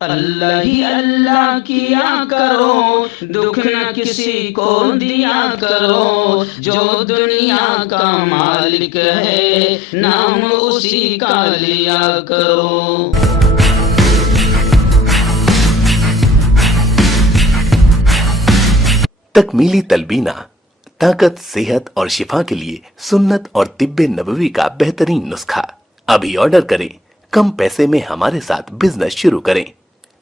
اللہ ہی اللہ کیا کرو، دکھ نہ کسی کو دیا کرو، جو دنیا کا مالک ہے نام اسی کا لیا کرو۔ تکمیلی تلبینہ، طاقت، صحت اور شفا کے لیے سنت اور طب نبوی کا بہترین نسخہ۔ ابھی آرڈر کریں، کم پیسے میں ہمارے ساتھ بزنس شروع کریں۔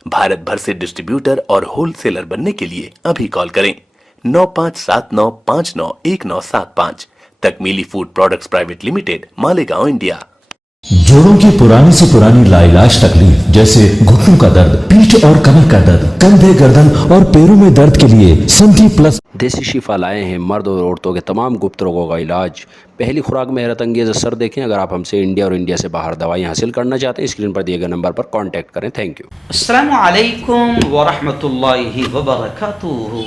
بھارت بھر سے ڈسٹریبیوٹر اور ہول سیلر بننے کے لیے ابھی کال کریں 9579591975۔ Takmili food products private limited, Malegaon, India. جوڑوں کی پرانی سے پرانی لاعلاج تکلیف جیسے گھٹنوں کا درد، پیٹھ اور کمر کا درد، کندھے، گردن اور پیروں میں درد کے لیے سنٹی پلس دیسی شفا لائے ہیں مرد اور عورتوں کے تمام گپت روگوں کا علاج۔ پہلی خوراک میں حیرت انگیز اثر دیکھیں۔ اگر آپ ہم سے انڈیا اور انڈیا سے باہر دوائیں حاصل کرنا چاہتے ہیں، اسکرین پر دیے گئے نمبر پر کانٹیکٹ کریں۔ Thank you. السلام علیکم ورحمۃ اللہ وبرکاتہ۔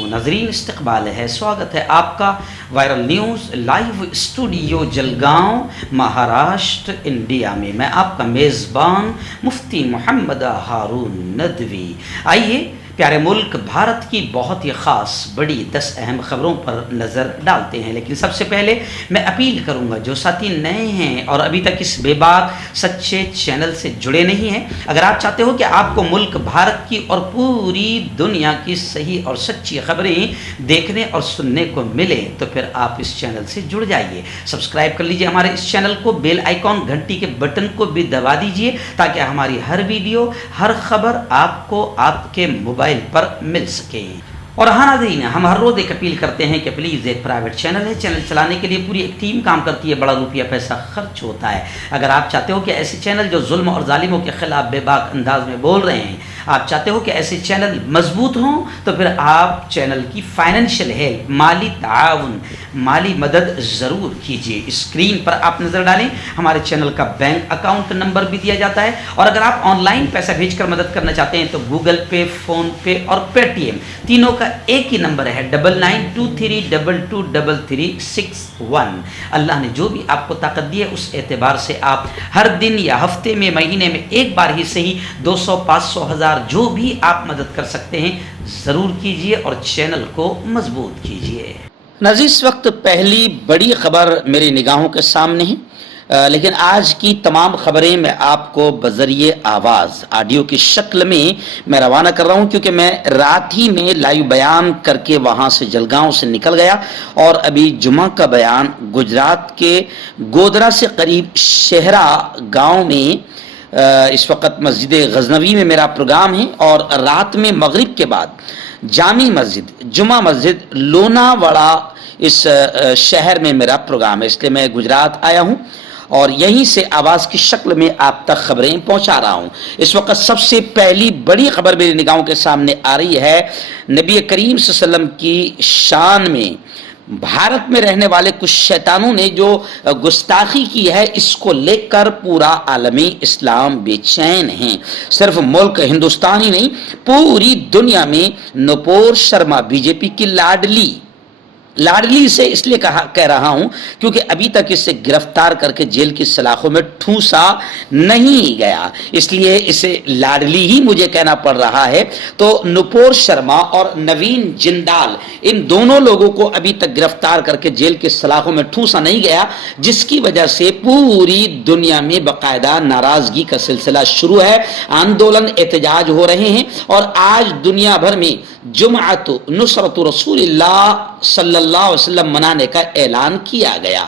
ناظرین، استقبال ہے، سواگت ہے آپ کا viral news live studio Jalgaon, Maharashtra, India میں۔ میں آپ کا میزبان مفتی محمد ہارون ندوی۔ آئیے پیارے ملک بھارت کی بہت ہی خاص بڑی 10 اہم خبروں پر نظر ڈالتے ہیں، لیکن سب سے پہلے میں اپیل کروں گا جو ساتھی نئے ہیں اور ابھی تک اس بے باک سچے چینل سے جڑے نہیں ہیں، اگر آپ چاہتے ہو کہ آپ کو ملک بھارت کی اور پوری دنیا کی صحیح اور سچی خبریں دیکھنے اور سننے کو ملے تو پھر آپ اس چینل سے جڑ جائیے۔ سبسکرائب کر لیجئے ہمارے اس چینل کو، بیل آئیکن گھنٹی کے بٹن کو بھی دبا دیجئے تاکہ ہماری ہر ویڈیو، ہر خبر آپ کو آپ کے موبائل پر مل سکے۔ اور ہاں ناظرین، ہم ہر روز ایک اپیل کرتے ہیں کہ پلیز، ایک پرائیویٹ چینل ہے، چینل چلانے کے لیے پوری ایک ٹیم کام کرتی ہے، بڑا روپیہ پیسہ خرچ ہوتا ہے۔ اگر آپ چاہتے ہو کہ ایسے چینل جو ظلم اور ظالموں کے خلاف بے باک انداز میں بول رہے ہیں، آپ چاہتے ہو کہ ایسے چینل مضبوط ہوں، تو پھر آپ چینل کی فائنینشیل ہیلپ، مالی تعاون، مالی مدد ضرور کیجیے۔ اسکرین پر آپ نظر ڈالیں، ہمارے چینل کا بینک اکاؤنٹ نمبر بھی دیا جاتا ہے، اور اگر آپ آن لائن پیسہ بھیج کر مدد کرنا چاہتے ہیں تو گوگل پے، فون پے اور پے ٹی ایم تینوں کا ایک ہی نمبر ہے 9923223361۔ اللہ نے جو بھی آپ کو طاقت دی ہے اس اعتبار سے آپ ہر دن یا ہفتے میں، مہینے میں ایک بار ہی صحیح 200، 500، 1000 جو بھی آپ مدد کر سکتے ہیں ضرور کیجئے اور چینل کو مضبوط کیجئے۔ ناظرین، اس وقت پہلی بڑی خبر میری نگاہوں کے سامنے ہے، لیکن آج کی تمام خبریں میں آپ کو بذریعہ آواز، آڈیو کی شکل میں روانہ کر رہا ہوں، کیونکہ میں رات ہی میں لائیو بیان کر کے وہاں سے جلگاؤں سے نکل گیا، اور ابھی جمعہ کا بیان گجرات کے گودرا سے قریب شہرا گاؤں میں اس وقت مسجد غزنوی میں میرا پروگرام ہے، اور رات میں مغرب کے بعد جامع مسجد، جمعہ مسجد لوناواڑا اس شہر میں میرا پروگرام ہے، اس لیے میں گجرات آیا ہوں اور یہیں سے آواز کی شکل میں آپ تک خبریں پہنچا رہا ہوں۔ اس وقت سب سے پہلی بڑی خبر میری نگاہوں کے سامنے آ رہی ہے، نبی کریم صلی اللہ علیہ وسلم کی شان میں بھارت میں رہنے والے کچھ شیطانوں نے جو گستاخی کی ہے، اس کو لے کر پورا عالم اسلام بے چین ہیں۔ صرف ملک ہندوستان ہی نہیں، پوری دنیا میں نپور شرما بی جے پی کی لاڈلی سے اس لیے کہہ رہا ہوں کیونکہ ابھی تک اسے گرفتار کر کے جیل کی سلاخوں میں ٹھونسا نہیں گیا، اس لیے اسے لاڈلی ہی مجھے کہنا پڑ رہا ہے۔ تو نپور شرما اور نوین جندال، ان دونوں لوگوں کو ابھی تک گرفتار کر کے جیل کی سلاخوں میں ٹھونسا نہیں گیا، جس کی وجہ سے پوری دنیا میں باقاعدہ ناراضگی کا سلسلہ شروع ہے، آندولن، احتجاج ہو رہے ہیں، اور آج دنیا بھر میں جمعۃ نصرت رسول اللہ صلی اللہ علیہ وسلم منانے کا اعلان کیا گیا۔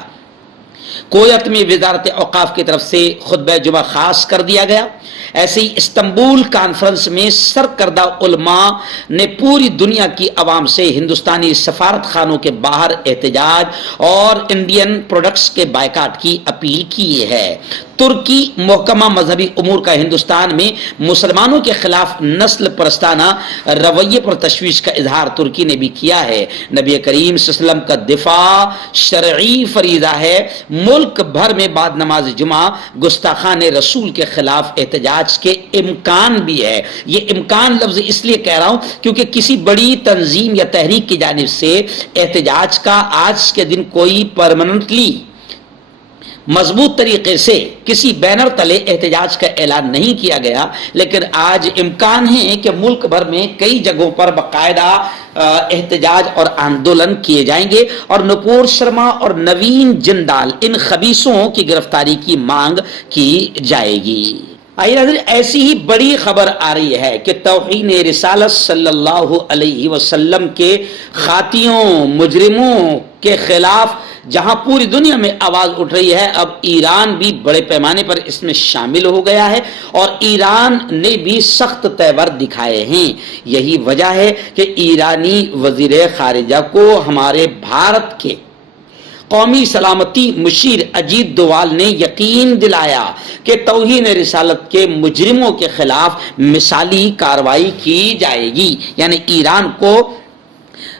کویت میں وزارت اوقاف کی طرف سے خطبہ جمعہ خاص کر دیا گیا۔ ایسے ہی استنبول کانفرنس میں سرکردہ علماء نے پوری دنیا کی عوام سے ہندوستانی سفارت خانوں کے باہر احتجاج اور انڈین پروڈکٹس کے بائیکاٹ کی اپیل کی ہے۔ ترکی محکمہ مذہبی امور کا ہندوستان میں مسلمانوں کے خلاف نسل پرستانہ رویے پر تشویش کا اظہار ترکی نے بھی کیا ہے۔ نبی کریم صلی اللہ علیہ وسلم کا دفاع شرعی فریضہ ہے۔ ملک بھر میں بعد نماز جمعہ گستاخان رسول کے خلاف احتجاج کے امکان بھی ہے۔ یہ امکان لفظ اس لیے کہہ رہا ہوں کیونکہ کسی بڑی تنظیم یا تحریک کی جانب سے احتجاج کا آج کے دن کوئی پرماننٹلی मजबूत तरीके से किसी बैनर तले एहतजाज का ऐलान नहीं किया गया, लेकिन आज इम्कान है कि मुल्क भर में कई जगहों पर बाकायदा एहतजाज और आंदोलन किए जाएंगे और नुपुर शर्मा और नवीन जिंदाल इन खबीसों की गिरफ्तारी की मांग की जाएगी। ऐसी ही बड़ी खबर आ रही है कि तौहीन रिसालत सल्लल्लाहु अलैहि वसल्लम के खातियों मुजरिमों के खिलाफ जहां पूरी दुनिया में आवाज उठ रही है, अब ईरान भी बड़े पैमाने पर इसमें शामिल हो गया है और ईरान ने भी सख्त तेवर दिखाए हैं। यही वजह है कि ईरानी वजीर खारिजा को हमारे भारत के कौमी सलामती मुशीर अजीत दोवाल ने यकीन दिलाया कि तौहीन रिसालत के मुजरिमों के खिलाफ मिसाली कार्रवाई की जाएगी। यानी ईरान को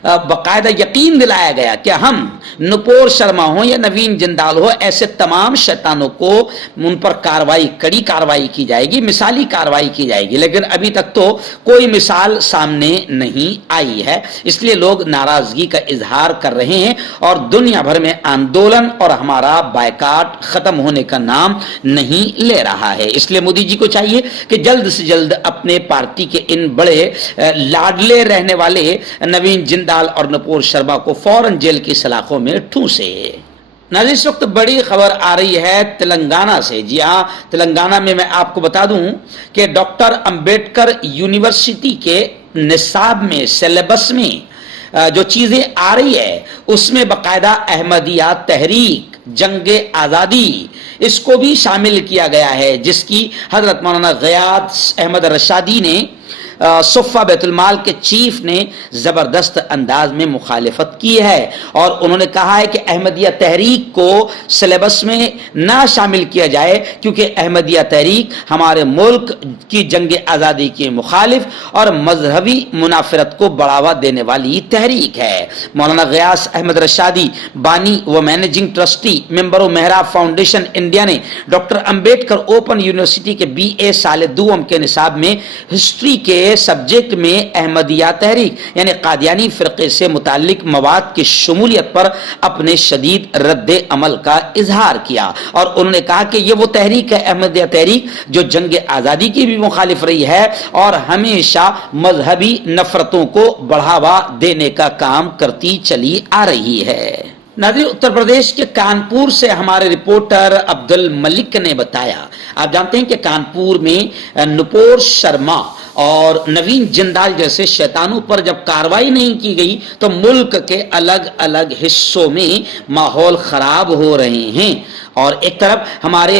बाकायदा यकीन दिलाया गया कि हम नुपुर शर्मा हो या नवीन जिंदाल हो, ऐसे तमाम शैतानों को उन पर कार्रवाई, कड़ी कार्रवाई की जाएगी, मिसाली कार्रवाई की जाएगी। लेकिन अभी तक तो कोई मिसाल सामने नहीं आई है, इसलिए लोग नाराजगी का इजहार कर रहे हैं और दुनिया भर में आंदोलन और हमारा बायकाट खत्म होने का नाम नहीं ले रहा है। इसलिए मोदी जी को चाहिए कि जल्द से जल्द अपने पार्टी के इन बड़े लाडले रहने वाले नवीन जिंदाल और नुपुर शर्मा को फौरन जेल की सलाखों में ठूसे। नाज़रीन, इस वक्त बड़ी खबर आ रही है तेलंगाना से। जी हाँ, तेलंगाना में मैं आपको बता दूं कि डॉक्टर अंबेडकर यूनिवर्सिटी के निसाब में, सिलेबस में जो चीजें आ रही है उसमें बाकायदा अहमदिया तहरीक, जंगे आज़ादी, इसको भी शामिल किया गया है, जिसकी हजरत मौलाना ग़ियाद अहमद रशादी ने सुफ़ा बैतुल-माल के चीफ ने ज़बरदस्त अंदाज में मुखालिफत की है और उन्होंने कहा है कि अहमदिया तहरीक को सिलेबस में ना शामिल किया जाए, क्योंकि अहमदिया तहरीक हमारे मुल्क की जंग आज़ादी के मुखालिफ और मजहबी मुनाफरत को बढ़ावा देने वाली तहरीक है। मौलाना ग़ियास अहमद रशादी, बानी व मैनेजिंग ट्रस्टी मेंबर ऑफ मेहराब फाउंडेशन इंडिया, ने डॉक्टर अंबेडकर ओपन यूनिवर्सिटी के BA साल दूम के निसाब में हिस्ट्री के सब्जेक्ट में अहमदिया तहरीक यानी कादियानी फिरके से मुताल्लिक मवाद की शमूलियत पर अपने शदीद रद्द अमल का इजहार किया और उन्होंने कहा कि ये वो तहरीक है, अहमदिया तहरीक, जो जंग आज़ादी की भी मुखालिफ रही है और हमेशा मजहबी नफरतों को बढ़ावा देने का काम करती चली आ रही है। नाज़रीन, उत्तर प्रदेश के कानपुर से हमारे रिपोर्टर अब्दुल मलिक ने बताया, आप जानते हैं कि कानपुर में नुपुर शर्मा और नवीन जिंदाल जैसे शैतानों पर जब कार्रवाई नहीं की गई तो मुल्क के अलग अलग हिस्सों में माहौल खराब हो रहे हैं और एक तरफ हमारे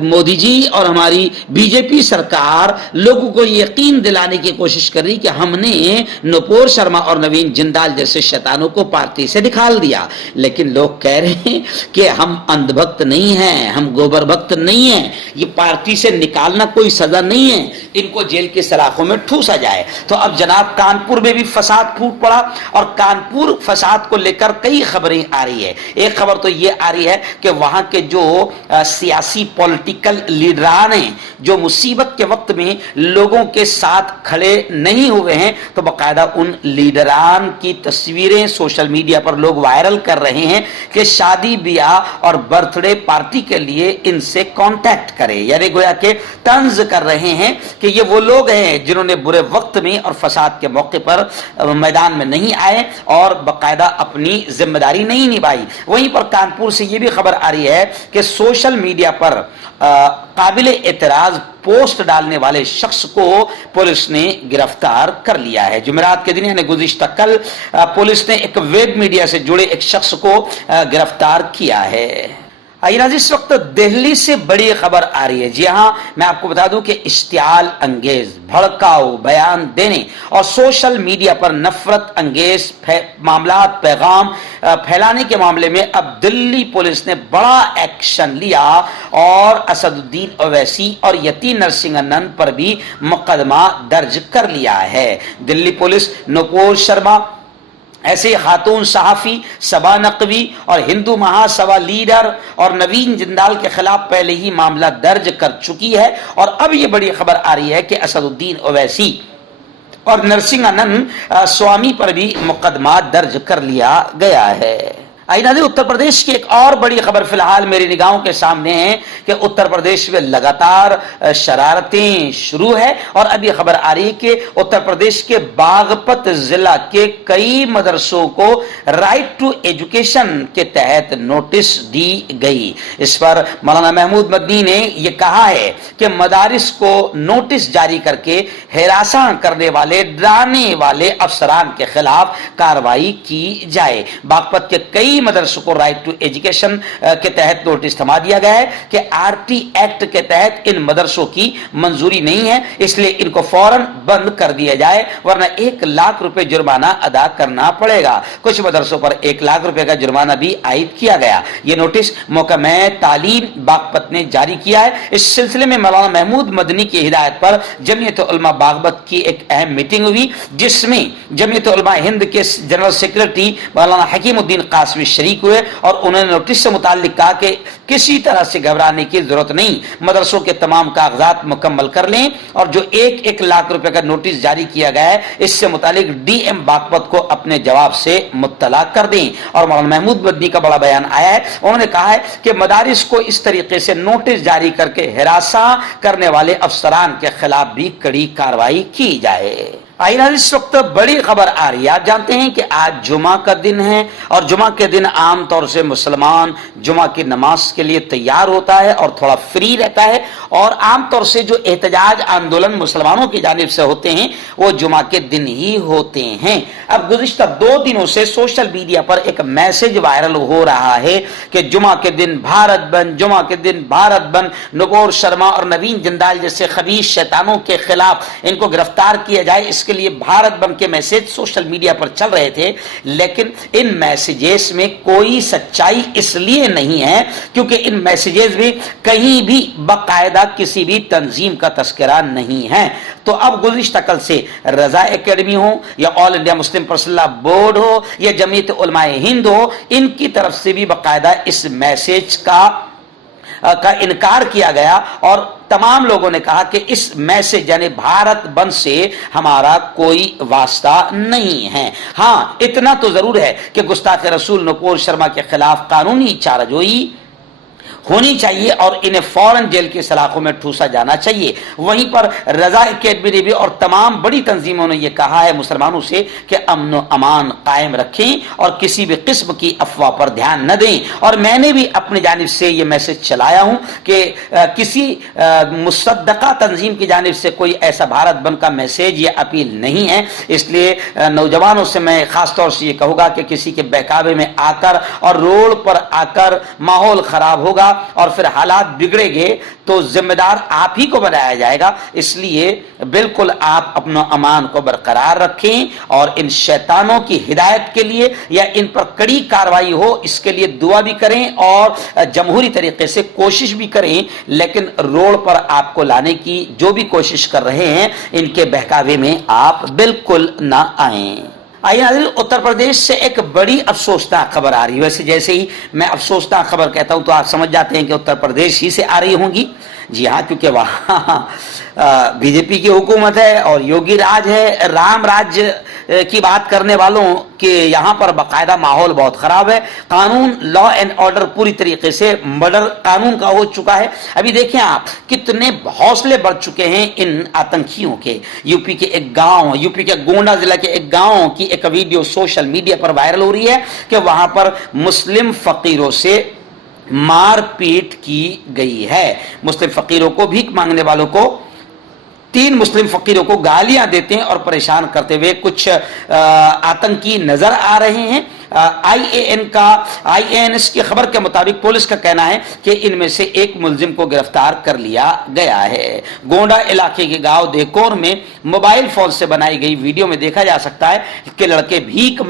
मोदी जी और हमारी बीजेपी सरकार लोगों को यकीन दिलाने की कोशिश कर रही कि हमने नुपुर शर्मा और नवीन जिंदाल जैसे शैतानों को पार्टी से निकाल दिया, लेकिन लोग कह रहे हैं कि हम अंधभक्त नहीं हैं, हम गोबर भक्त नहीं हैं, ये पार्टी से निकालना कोई सजा नहीं है, इनको जेल की सलाखों में ठूसा जाए। तो अब जनाब कानपुर में भी फसाद फूट पड़ा और कानपुर फसाद को लेकर कई खबरें आ रही है। एक खबर तो ये आ रही है कि वहां के जो सियासी पॉलिटिकल लीडरान हैं, जो मुसीबत के वक्त में लोगों के साथ खड़े नहीं हुए हैं, तो बाकायदा उन लीडरान की तस्वीरें सोशल मीडिया पर लोग वायरल कर रहे हैं कि शादी ब्याह और बर्थडे पार्टी के लिए इनसे कांटेक्ट करें, यानी गोया के तंज कर रहे हैं कि ये वो लोग हैं जिन्होंने बुरे वक्त में और फसाद के मौके पर मैदान में नहीं आए और बाकायदा अपनी जिम्मेदारी नहीं निभाई। वहीं पर कानपुर से ये भी खबर आ रही है कि सोशल मीडिया पर काबिल एतराज पोस्ट डालने वाले शख्स को पुलिस ने गिरफ्तार कर लिया है। जुमेरात के दिन यानी गुज़िश्ता कल पुलिस ने एक वेब मीडिया से जुड़े एक शख्स को गिरफ्तार किया है। इस वक्त दिल्ली से बड़ी खबर आ रही है। जी हाँ, मैं आपको बता दूं कि इश्तियाल अंगेज, भड़काऊ बयान देने और सोशल मीडिया पर नफरत अंगेज मामलात, पैगाम फैलाने के मामले में अब दिल्ली पुलिस ने बड़ा एक्शन लिया और असदुद्दीन ओवैसी और यति नरसिंहन पर भी मुकदमा दर्ज कर लिया है। दिल्ली पुलिस नुपुर शर्मा, ऐसे खातून सहाफ़ी सबा नकवी और हिंदू महासभा लीडर और नवीन जिंदाल के खिलाफ पहले ही मामला दर्ज कर चुकी है और अब ये बड़ी खबर आ रही है कि असदुद्दीन ओवैसी और नरसिंहन स्वामी पर भी मुकदमा दर्ज कर लिया गया है। आइए नाज़रीन, उत्तर प्रदेश की एक और बड़ी खबर फिलहाल मेरी निगाहों के सामने है कि उत्तर प्रदेश में लगातार शरारतें शुरू है और अब यह खबर आ रही है कि उत्तर प्रदेश के बागपत जिला के कई मदरसों को राइट टू एजुकेशन के तहत नोटिस दी गई। इस पर मौलाना महमूद मदनी ने यह कहा है कि मदारिस को नोटिस जारी करके हिरासा करने वाले, डराने वाले अफसरान के खिलाफ कार्रवाई की जाए। बागपत के कई मदरसों को राइट टू एजुकेशन के तहत नोटिस थमा दिया गया है कि आरटी एक्ट के तहत इन मदरसों की मंजूरी नहीं है, इसलिए इनको फौरन बंद कर दिया जाए, वरना 1 लाख रुपए जुर्माना अदा करना पड़ेगा। कुछ मदरसों पर 1 लाख रुपए का जुर्माना भी आयद किया गया। यह नोटिस महकमा तालीम बागपत ने जारी किया है। इस सिलसिले में मौलाना महमूद मदनी की हिदायत पर जमीयत उलमा बागपत की एक अहम मीटिंग हुई, जिसमें जमीयत उलमा हिंद के जनरल सेक्रेटरी मौलाना हकीमुद्दीन कासमी शरीक हुए और उन्होंने नोटिस से मुताल्लिक कहा कि किसी तरह से घबराने की जरूरत नहीं, मदरसों के तमाम कागजात मुकम्मल कर लें और जो 1-1 लाख रुपए का नोटिस जारी किया गया है, इससे मुताल्लिक डीएम बागपत को अपने जवाब से मुत्तला कर दें। और मौलाना महमूद मदनी का बड़ा बयान आया है, उन्होंने कहा है कि मदारिस को इस तरीके से नोटिस जारी करके हिरासा करने वाले अफसरान के खिलाफ भी कड़ी कार्रवाई की जाए। आइए इस वक्त बड़ी खबर आ रही है। आप जानते हैं कि आज जुमा का दिन है और जुमा के दिन आम तौर से मुसलमान जुमा की नमाज के लिए तैयार होता है और थोड़ा फ्री रहता है, और आम तौर से जो एहतजाज आंदोलन मुसलमानों की जानिब से होते हैं वो जुमा के दिन ही होते हैं। अब गुज़िश्ता 2 दिनों से सोशल मीडिया पर एक मैसेज वायरल हो रहा है कि जुमा के दिन भारत बंद, जुमा के दिन भारत बंद। नुपुर शर्मा और नवीन जिंदाल जैसे खबीस शैतानों के खिलाफ इनको गिरफ्तार किया जाए, इसके लिए भारत बंद के मैसेज सोशल मीडिया पर चल रहे थे। लेकिन इन मैसेजेस में कोई सच्चाई इसलिए नहीं है क्योंकि इन मैसेजेस में कहीं भी बाकायदा किसी भी तंजीम का तस्करा नहीं है। तो अब गुज़िश्ता कल से रजा एकेडमी हो या all India Muslim personal board हो या जमीयत उलमाए हिंद हो, इनकी तरफ से भी बाकायदा इस मैसेज का इनकार किया गया और तमाम लोगों ने कहा कि इस मैसेज यानी भारत बंद से हमारा कोई वास्ता नहीं है। हां, इतना तो जरूर है कि गुस्ताख रसूल नुपुर शर्मा के खिलाफ कानूनी चाराजोई होनी चाहिए और इन्हें फौरन जेल की सलाखों में ठूसा जाना चाहिए। वहीं पर रजा एकेडमी ने भी और तमाम बड़ी तंजीमों ने यह कहा है मुसलमानों से कि अमन अमान कायम रखें और किसी भी किस्म की अफवाह पर ध्यान न दें। और मैंने भी अपनी जानिब से यह मैसेज चलाया हूं कि किसी मुसद्दका तंजीम की जानिब से कोई ऐसा भारत बंद का मैसेज या अपील नहीं है। इसलिए नौजवानों से मैं खासतौर से यह कहूँगा कि किसी के बहकावे में आकर और रोड पर आकर माहौल खराब होगा और फिर हालात बिगड़ेंगे तो जिम्मेदार आप ही को बनाया जाएगा। इसलिए बिल्कुल आप अपना अमान को बरकरार रखें और इन शैतानों की हिदायत के लिए या इन पर कड़ी कार्रवाई हो इसके लिए दुआ भी करें और जमहूरी तरीके से कोशिश भी करें, लेकिन रोड पर आपको लाने की जो भी कोशिश कर रहे हैं इनके बहकावे में आप बिल्कुल ना आएं। आइए उत्तर प्रदेश से एक बड़ी अफसोसनाक खबर आ रही है। वैसे जैसे ही मैं अफसोसनाक खबर कहता हूं तो आप समझ जाते हैं कि उत्तर प्रदेश ही से आ रही होंगी। जी हाँ, क्योंकि वहाँ बीजेपी की हुकूमत है और योगी राज है। राम राज्य की बात करने वालों के यहाँ पर बाकायदा माहौल बहुत खराब है। कानून, लॉ एंड ऑर्डर पूरी तरीके से मर्डर कानून का हो चुका है। अभी देखें आप कितने हौसले बढ़ चुके हैं इन आतंकियों के। यूपी के एक गांव, यूपी के गोंडा जिला के एक गांव की एक वीडियो सोशल मीडिया पर वायरल हो रही है कि वहां पर मुस्लिम फकीरों से मारपीट की गई है। मुस्लिम फकीरों को, भीख मांगने वालों को, 3 मुस्लिम फकीरों को गालियां देते हैं और परेशान करते हुए कुछ आतंकी नजर आ रहे हैं। IANS की खबर के मुताबिक पुलिस का कहना है कि इनमें से एक मुलजिम को गिरफ्तार कर लिया गया है। गोंडा इलाके के गांव देकोर में मोबाइल फोन से बनाई गई वीडियो में देखा जा सकता है कि लड़के भीख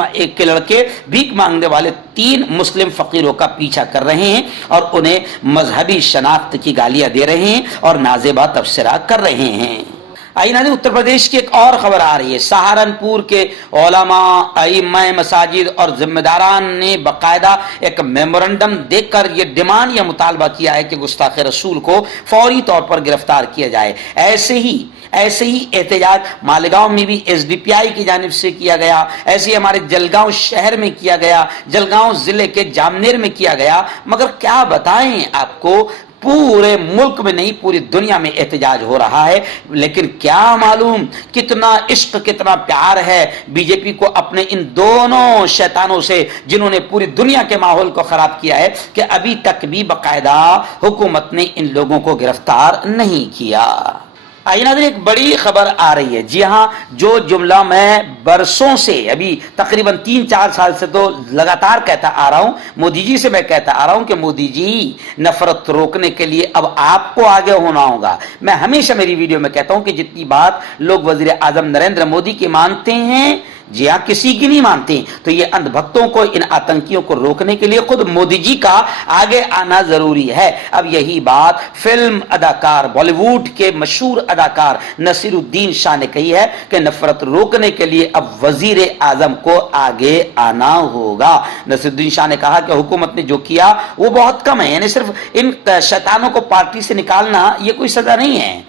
मांगने वाले 3 मुस्लिम फकीरों का पीछा कर रहे हैं और उन्हें मजहबी शनाख्त की गालियां दे रहे हैं और नाजेबा तबसरा कर रहे हैं। آئی ناظرین، اتر پردیش کی ایک اور خبر آ رہی ہے۔ سہارنپور کے علماء، ائمہ مساجد اور ذمہ داران نے باقاعدہ ایک میمورنڈم دیکھ کر یہ ڈیمانڈ یا مطالبہ کیا ہے کہ گستاخ رسول کو فوری طور پر گرفتار کیا جائے۔ ایسے ہی احتجاج مالیگاؤں میں بھی ایس ڈی پی آئی کی جانب سے کیا گیا، ایسے ہی ہمارے جلگاؤں شہر میں کیا گیا، جلگاؤں ضلع کے جامنیر میں کیا گیا۔ مگر کیا بتائیں آپ کو، پورے ملک میں نہیں پوری دنیا میں احتجاج ہو رہا ہے، لیکن کیا معلوم کتنا عشق کتنا پیار ہے بی جے پی کو اپنے ان دونوں شیطانوں سے، جنہوں نے پوری دنیا کے ماحول کو خراب کیا ہے، کہ ابھی تک بھی باقاعدہ حکومت نے ان لوگوں کو گرفتار نہیں کیا۔ آئیے ناظرین، ایک بڑی خبر آ رہی ہے۔ جی ہاں، جو جملہ میں برسوں سے، ابھی تقریباً 3-4 سال سے تو لگاتار کہتا آ رہا ہوں، مودی جی سے میں کہتا آ رہا ہوں کہ مودی جی، نفرت روکنے کے لیے اب آپ کو آگے ہونا ہوگا۔ میں ہمیشہ میری ویڈیو میں کہتا ہوں کہ جتنی بات لوگ وزیر اعظم نریندر مودی کی مانتے ہیں، جی ہاں، کسی کی نہیں مانتے، تو یہ اندھ بھکتوں کو، ان آتنکیوں کو روکنے کے لیے خود مودی جی کا آگے آنا ضروری ہے۔ اب یہی بات فلم اداکار، بالی ووڈ کے مشہور اداکار نصیر الدین شاہ نے کہی ہے کہ نفرت روکنے کے لیے اب وزیر اعظم کو آگے آنا ہوگا۔ نصیر الدین شاہ نے کہا کہ حکومت نے جو کیا وہ بہت کم ہے، یعنی صرف ان شیطانوں کو پارٹی سے نکالنا یہ کوئی سزا نہیں ہے،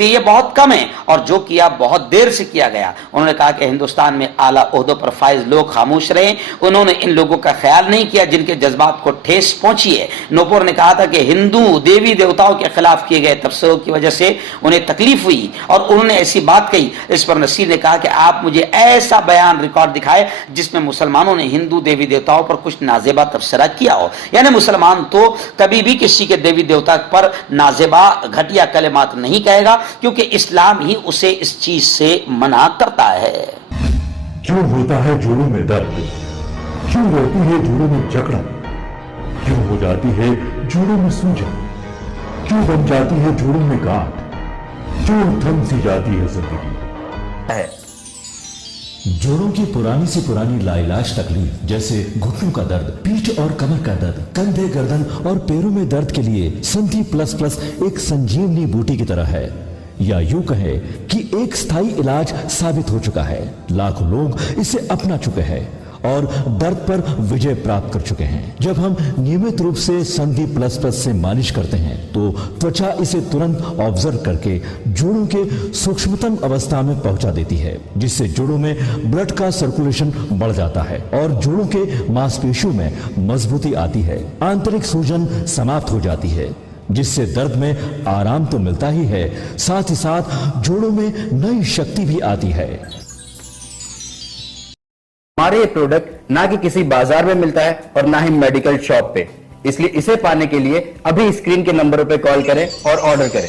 یہ بہت کم ہے، اور جو کیا بہت دیر سے کیا گیا۔ انہوں نے کہا کہ ہندوستان میں اعلیٰ عہدوں پر فائز لوگ خاموش رہے، انہوں نے ان لوگوں کا خیال نہیں کیا جن کے جذبات کو ٹھیس پہنچی ہے۔ نوپور نے کہا تھا کہ ہندو دیوی دیوتاؤں کے خلاف کیے گئے تبصروں کی وجہ سے انہیں تکلیف ہوئی، اور انہوں نے ایسی بات کہی۔ اس پر نصیر نے کہا کہ آپ مجھے ایسا بیان ریکارڈ دکھائے جس میں مسلمانوں نے ہندو دیوی دیوتاؤں پر کچھ نازیبا تبصرہ کیا ہو، یعنی مسلمان تو کبھی بھی کسی کے دیوی دیوتا پر نازیبا گھٹیا کلمات نہیں کہے گا، کیونکہ اسلام ہی اسے اس چیز سے منع کرتا ہے۔ کیوں ہوتا ہے جوڑوں میں درد، کیوں رہتی ہے جوڑوں میں جکڑن، کیوں ہو جاتی ہے جوڑوں میں سوجن، کیوں بن جاتی ہے جوڑوں میں گاٹھ، کیوں تھم سی جاتی ہے زندگی۔ جوڑوں کی پرانی سے پرانی لا علاج تکلیف جیسے گھٹنوں کا درد، پیٹھ اور کمر کا درد، کندھے، گردن اور پیروں میں درد کے لیے سنتھی پلس پلس ایک سنجیونی بوٹی کی طرح ہے، یا یوں کہے کہ ایک ستھائی علاج ثابت ہو چکا ہے۔ لاکھوں لوگ اسے اپنا چکے ہیں اور درد پر وجے پراپت کر چکے ہیں۔ جب ہم نیمت روپ سے سندھی پلس پلس سے مالش کرتے ہیں تو توچا اسے ترنت آبزرو کر کے جوڑوں کے سوکشمتم اوستھا میں پہنچا دیتی ہے، جس سے جوڑوں میں بلڈ کا سرکولیشن بڑھ جاتا ہے اور جوڑوں کے ماس پیشیوں میں مضبوطی آتی ہے، آنترک سوجن سماپت ہو جاتی ہے، جس سے درد میں آرام تو ملتا ہی ہے، ساتھ ہی ساتھ جوڑوں میں نئی شکتی بھی آتی ہے۔ ہمارے یہ پروڈکٹ نہ کہ کسی بازار میں ملتا ہے اور نہ ہی میڈیکل شاپ پہ، اس لیے اسے پانے کے لیے ابھی اسکرین کے نمبروں پہ کال کریں اور آرڈر کریں۔